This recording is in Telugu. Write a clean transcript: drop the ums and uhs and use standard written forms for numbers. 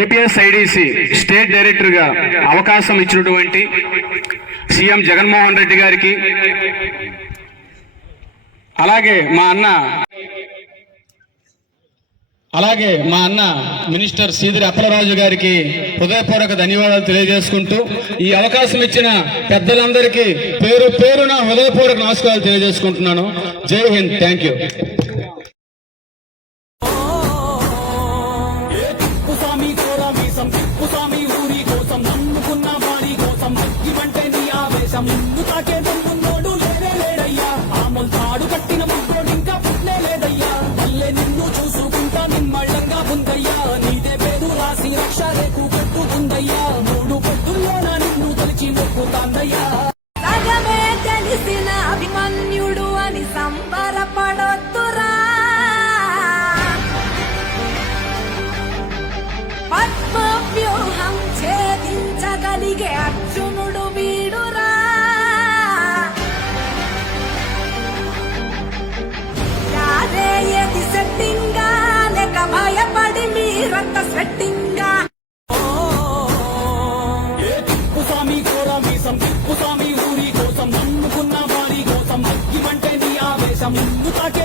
ఏపీఎస్ఐడిసి స్టేట్ డైరెక్టర్ గా అవకాశం ఇచ్చినటువంటి సీఎం జగన్మోహన్ రెడ్డి గారికి, అలాగే మా అన్న మినిస్టర్ సీదిరి అప్పలరాజు గారికి హృదయపూర్వక ధన్యవాదాలు తెలియజేసుకుంటూ, ఈ అవకాశం ఇచ్చిన పెద్దలందరికీ పేరు పేరున హృదయపూర్వక నమస్కారాలు తెలియజేసుకుంటున్నాను. జై హింద్. Thank you. సగమే తెలిసిన అభిమన్యుడు అని సంబరపడొద్దురా, పద్మవ్యూహం ఛేదించగలిగే అర్జునుడు వీడురా. యాదే ఏది సెట్టింగా లేక భయపడి మీరంత స్వెట్టింగా. ఊరి కోసం నమ్ముకున్న వారి కోసం అగ్గిమంటే నీ ఆవేశం ముందు తాకే